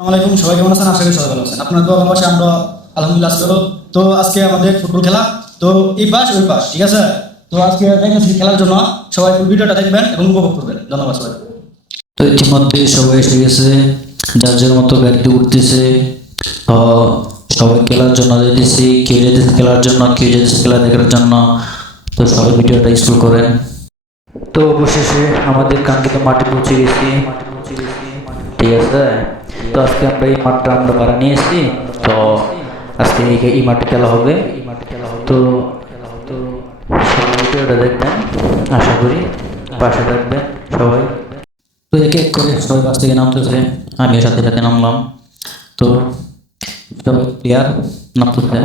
আসসালামাইকুম, সবাই কেমন আছেন? আশা করি সবাই ভালো আছেন। আপনার তো আমার পাশে আমরা আলহামদুলিল্লাহ আজকে হলো তো আজকে আমাদের ফুটবল খেলা। তো এই পাশ ওই পাশ, ঠিক আছে? তো আজকে দেখেছি খেলার জন্য সবাই ভিডিওটা দেখবেন এবং উপভোগ করবেন। ধন্যবাদ সবাই। তো ইতিমধ্যে সবাই এসে গেছে, যার যার মতো গাড়িতে উঠতেছে। তো সবাই খেলার জন্য যেতেছি, কেউ যেতেছে খেলার জন্য, কেউ যেতেছে খেলা দেখার জন্য। তো সবাই ভিডিওটা স্কুল করেন। তো অবশেষে আমাদের কাঙ্ক্ষিত মাঠে পৌঁছে গেছি, ঠিক আছে। তো আজকে আমরা এই মাঠটা আমরা ভাড়া নিয়ে এসেছি। তো আজকে এই মাঠে খেলা হবে। তো তো সবাই ভিডিওটা দেখবেন, আশা করি পাশে থাকবেন সবাই। তো এক এক করে সবাই বাস থেকে নামতেছে, আমিও সাথে সাথে নামলাম। তো সবাই প্লেয়ার নামতেছে,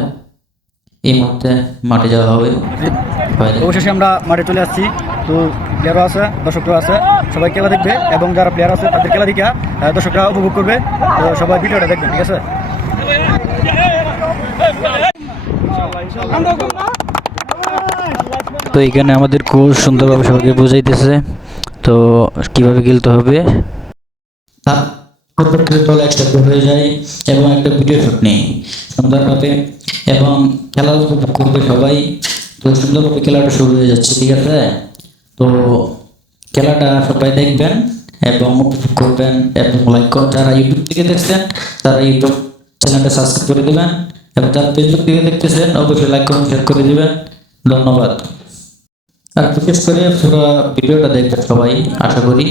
এই মুহূর্তে মাঠে যাওয়া হবে। অবশেষে আমরা মাঠে চলে আসছি। তো প্লেয়ারও আছে, দর্শকরাও আছে, সবাই খেলা দেখবে এবং যারা প্লেয়ার আছে তাদের খেলা দেখে দর্শকরা উপভোগ করবে। তো সবাই ভিডিওটা দেখবেন, ঠিক আছে? তো এখানে আমাদের খুব সুন্দরভাবে সবাইকে বোঝাইতেছে তো কিভাবে খেলতে হবে। প্রত্যেকটা দল একসাথে হয়ে যায় এবং একটা ভিডিও শুট নেই সুন্দরভাবে, এবং খেলা উপভোগ করবে সবাই। তো সুন্দরভাবে খেলাটা শুরু হয়ে যাচ্ছে, ঠিক আছে। তো খেলাটা সবাই দেখবেন এবং উপভোগ করবেন এবং লাইক, যারা ইউটিউব থেকে দেখছেন তারা ইউটিউব চ্যানেলটা সাবস্ক্রাইব করে দেবেন, এবং যারা ফেসবুক থেকে দেখতেছেন অবশ্যই লাইক কমেন্ট শেয়ার করে দিবেন। ধন্যবাদ। আর বিশেষ করে পুরো ভিডিওটা দেখবেন সবাই, আশা করি।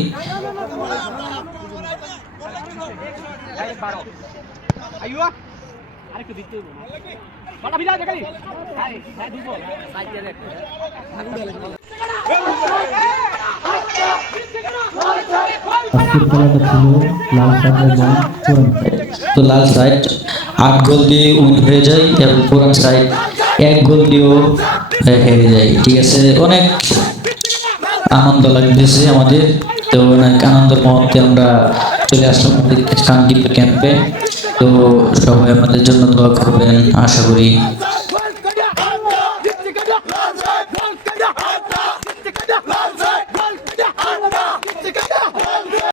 আজকের খেলাটা ছিল লাল সাইড এবং পুরান সাইড। তো লাল সাইড 8 গোল দিয়ে উইন হয়ে যায় এবং পুরান সাইড 1 গোল দিয়েও হেরে যায়, ঠিক আছে। অনেক আনন্দ লাগতেছে আমাদের। তো অনেক আনন্দের মুহূর্তে আমরা চলে আসলাম আমাদের কাঙ্ক্ষিত ক্যাম্পে। তো সবাই আমাদের জন্য দোয়া করবেন, আশা করি।